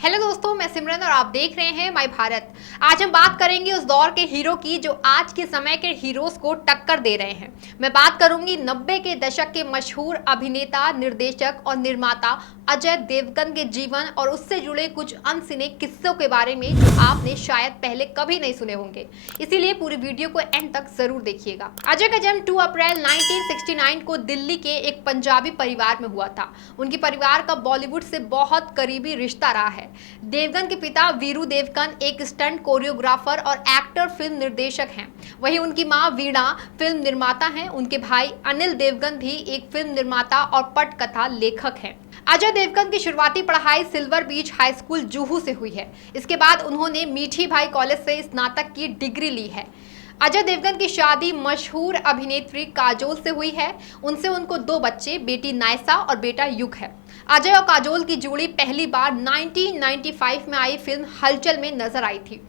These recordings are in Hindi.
हेलो दोस्तों, मैं सिमरन और आप देख रहे हैं माय भारत। आज हम बात करेंगे उस दौर के हीरो की जो आज के समय के हीरोज को टक्कर दे रहे हैं। मैं बात करूंगी 90 के दशक के मशहूर अभिनेता, निर्देशक और निर्माता अजय देवगन के जीवन और उससे जुड़े कुछ अनसुने किस्सों के बारे में जो आपने शायद पहले कभी नहीं सुने होंगे। इसीलिए पूरी वीडियो को एंड तक जरूर देखिएगा। अजय का जन्म 2 अप्रैल 1969 को दिल्ली के एक पंजाबी परिवार में हुआ था। उनके परिवार का बॉलीवुड से बहुत करीबी रिश्ता रहा है। देवगन के पिता वीरू देवगन एक स्टंट कोरियोग्राफर और एक्टर, फिल्म निर्देशक हैं। वहीं उनकी मां वीणा फिल्म निर्माता हैं। उनके भाई अनिल देवगन भी एक फिल्म निर्माता और पटकथा लेखक हैं। अजय देवगन की शुरुआती पढ़ाई सिल्वर बीच हाई स्कूल जुहू से हुई है। इसके बाद उन्होंने मीठी भाई कॉलेज से स्नातक की डिग्री ली है। अजय देवगन की शादी मशहूर अभिनेत्री काजोल से हुई है। उनसे उनको 2 बच्चे, बेटी नायसा और बेटा युग है। अजय और काजोल की जोड़ी पहली बार 1995 में आई फिल्म हलचल में नजर आई थी।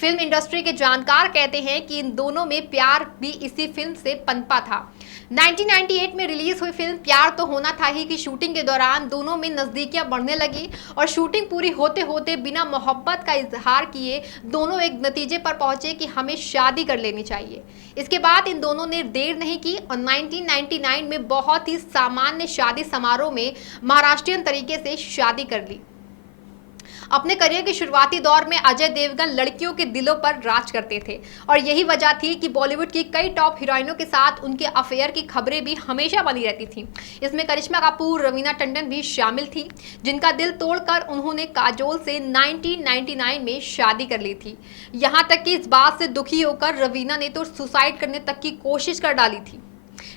फिल्म इंडस्ट्री के जानकार कहते हैं कि इन दोनों में प्यार भी इसी फिल्म से पनपा था। 1998 में रिलीज हुई फिल्म प्यार तो होना था ही की शूटिंग के दौरान दोनों में नजदीकियां बढ़ने लगी और शूटिंग पूरी होते होते बिना मोहब्बत का इजहार किए दोनों एक नतीजे पर पहुंचे कि हमें शादी कर लेनी चाहिए। इसके बाद इन दोनों ने देर नहीं की और 1999 में बहुत ही सामान्य शादी समारोह में महाराष्ट्रियन तरीके से शादी कर ली। अपने करियर के शुरुआती दौर में अजय देवगन लड़कियों के दिलों पर राज करते थे और यही वजह थी कि बॉलीवुड की कई टॉप हीरोइनों के साथ उनके अफेयर की खबरें भी हमेशा बनी रहती थीं। इसमें करिश्मा कपूर, रवीना टंडन भी शामिल थी, जिनका दिल तोड़कर उन्होंने काजोल से 1999 में शादी कर ली थी। यहाँ तक कि इस बात से दुखी होकर रवीना ने तो सुसाइड करने तक की कोशिश कर डाली थी।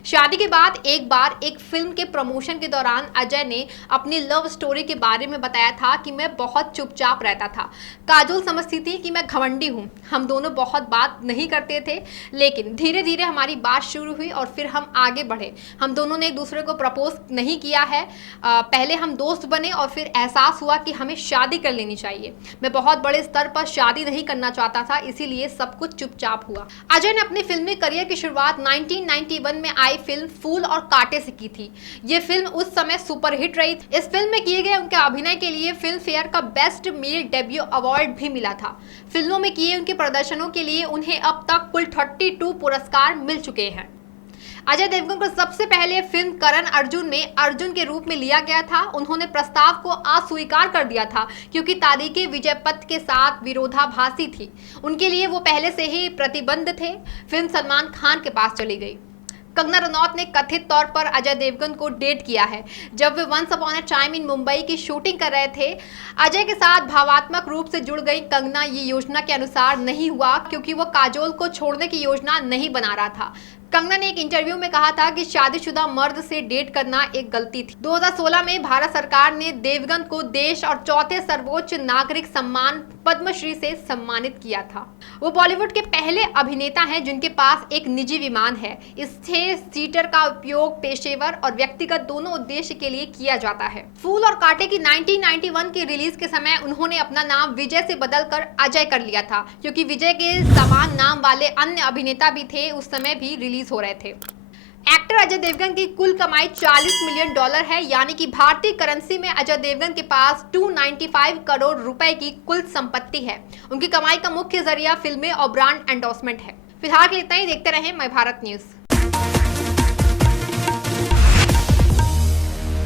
शादी के बाद एक बार एक फिल्म के प्रमोशन के दौरान अजय ने अपनी लव स्टोरी के बारे में बताया था कि मैं बहुत चुपचाप रहता था। काजोल समझती थी कि मैं घमंडी हूँ। हम दोनों बहुत बात नहीं करते थे, लेकिन धीरे धीरे हमारी बात शुरू हुई और फिर हम आगे बढ़े। हम दोनों ने एक दूसरे को प्रपोज नहीं किया है। पहले हम दोस्त बने और फिर एहसास हुआ कि हमें शादी कर लेनी चाहिए। मैं बहुत बड़े स्तर पर शादी नहीं करना चाहता था, इसीलिए सब कुछ चुपचाप हुआ। अजय ने अपने फिल्मी करियर की शुरुआत 1991 में आई फिल्म फूल और कांटे से की थी। ये फिल्म उस समय सुपरहिट रही। इस फिल्म में किए गए उनके अभिनय के लिए फिल्म फेयर का बेस्ट मेल डेब्यू अवार्ड भी मिला था। फिल्मों में किए उनके प्रदर्शनों के लिए उन्हें अब तक कुल 32 पुरस्कार मिल चुके हैं। अजय देवगन को सबसे पहले फिल्म करण अर्जुन में अर्जुन के रूप में लिया गया था। उन्होंने प्रस्ताव को अस्वीकार कर दिया था क्योंकि तारीखें विजय पथ के साथ विरोधाभासी थी। उनके लिए वो पहले से ही प्रतिबंध थे। फिल्म सलमान खान के पास चली गई। कंगना रनौत ने कथित तौर पर अजय देवगन को डेट किया है। जब वे once upon a time in Mumbai की शूटिंग कर रहे थे, अजय के साथ भावात्मक रूप से जुड़ गई कंगना। ये योजना के अनुसार नहीं हुआ क्योंकि वो काजोल को छोड़ने की योजना नहीं बना रहा था। कंगना ने एक इंटरव्यू में कहा था कि शादीशुदा मर्द से डेट करना एक गलती थी। 2016 में भारत सरकार ने देवगन को देश और चौथे सर्वोच्च नागरिक सम्मान पद्मश्री से सम्मानित किया था। वो बॉलीवुड के पहले अभिनेता हैं जिनके पास एक निजी विमान है। इस 6 सीटर का उपयोग पेशेवर और व्यक्तिगत दोनों उद्देश्य के लिए किया जाता है। फूल और कांटे की 1991 की रिलीज के समय उन्होंने अपना नाम विजय से बदलकर अजय कर लिया था, क्योंकि विजय के समान नाम वाले अन्य अभिनेता भी थे उस समय भी रिलीज हो रहे थे। एक्टर अजय देवगन की कुल कमाई $40 मिलियन है, यानी कि भारतीय करेंसी में अजय देवगन के पास 295 करोड़ रुपए की कुल संपत्ति है। उनकी कमाई का मुख्य जरिया फिल्में और ब्रांड एंडोर्समेंट है। फिलहाल के लिए इतना ही। देखते रहें माय भारत न्यूज।